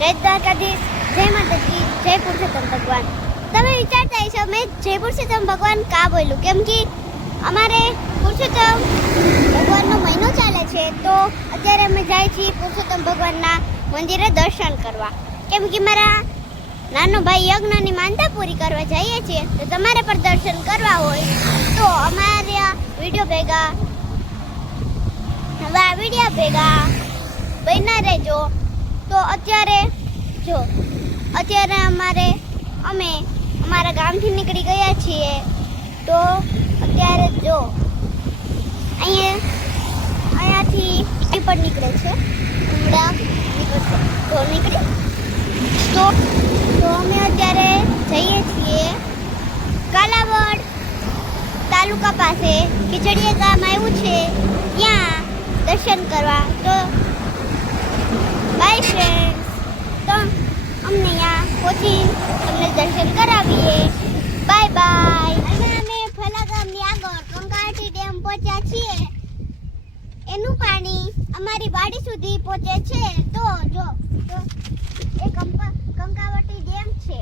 જય દ્વારકાધીશ, જય માતાજી, જય પુરુષોત્તમ ભગવાન. તમે વિચારતા હશો મેં જય પુરુષોત્તમ ભગવાન કા બોલ્યું? કેમ કે અમારે પુરુષોત્તમ ભગવાનનો મહિનો ચાલે છે, તો અત્યારે અમે જાય છીએ પુરુષોત્તમ ભગવાનના મંદિરે દર્શન કરવા. કેમ કે મારા નાનો ભાઈ યજ્ઞની માનતા પૂરી કરવા જઈએ છીએ, તો તમારે પણ દર્શન કરવા હોય તો અમારા વિડીયો ભેગા બન્યા રહેજો. તો અત્યારે અમે અમારા ગામથી નીકળી ગયા છીએ. તો અત્યારે જો અહીંયાથી પણ નીકળે છે, તો અમે અત્યારે જઈએ છીએ કાલાવડ તાલુકા પાસે ખીચડીયા ગામ આવ્યું છે, ત્યાં દર્શન કરવા. તો બાય ફ્રેન્ડ્સ, તો અમને ત્યાં પહોંચી તમને દર્શન કરાવીએ. Bye bye. અને અમે ફલા ગામની આગળ કંકાટી ડેમ પહોંચ્યા છીએ. એનું પાણી અમારી વાડી સુધી પહોંચે છે. તો જો એ કંકાવટી ડેમ છે.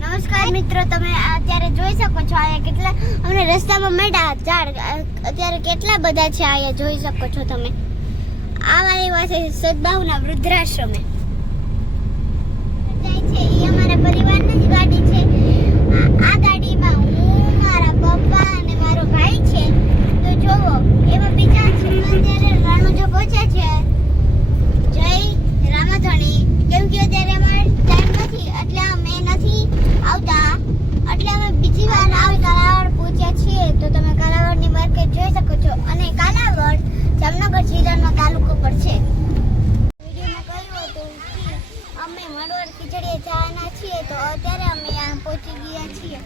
નમસ્કાર મિત્રો, તમે અત્યારે જોઈ શકો છો અહીંયા કેટલા અમને રસ્તામાં મળ્યા ઝાડ અત્યારે કેટલા બધા છે. અહીંયા જોઈ શકો છો તમે. આ મારી પાસે સદભાવના વૃદ્ધાશ્રમે જાય છે. એ અમારા પરિવારની જ ગાડી છે. આ ગાડીમાં હું, મારા પપ્પા અને મારો ભાઈ છે. તો જોવો એમાં બીજા છે. અત્યારે રાણુજો પહોંચ્યા છે. જય રામાધણી. કેમ કે અત્યારે અમારે ટાઈમ નથી, એટલે અમે નથી આવતા, એટલે અમે બીજી વાર કાલાવડ પહોંચ્યા છીએ. તો તમે કાલાવડની માર્કેટ જોઈ શકો છો. અને કાલાવડ જામનગર જિલ્લાનો તાલુકો પર છે. વિડીયોમાં કહ્યું હતું કે અમે મડવડ ખીચડીયા જવાના છીએ. તો અત્યારે અમે અહીંયા પહોંચી ગયા છીએ.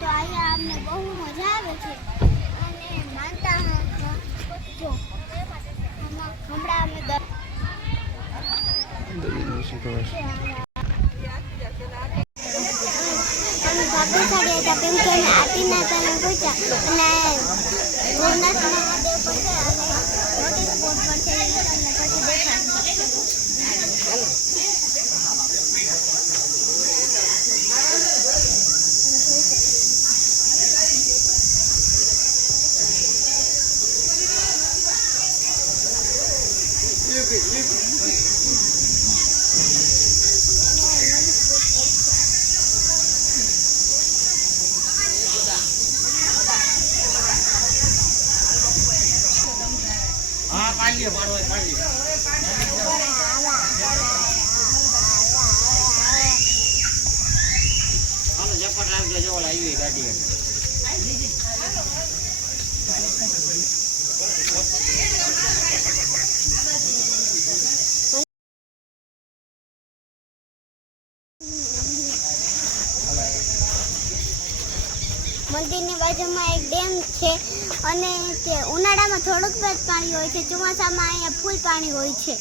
તો અહીંયા અમને બહુ મજા આવે છે. અને માનતા જો હમણાં અમે ભાગ્યશાળી હતા, કેમ કે અમે આરતીના ટાઈમે પહોંચ્યા અને ભોળનાથ મહાદેવ પર છે અને નોટિસ બોર્ડ પર છે, તમને પછી દેખાડશે. મંદિરની બાજુમાં એક ડેમ છે અને તે ઉનાળામાં થોડુંક જ પાણી હોય છે, ચોમાસામાં અહીંયા ફૂલ પાણી હોય છે.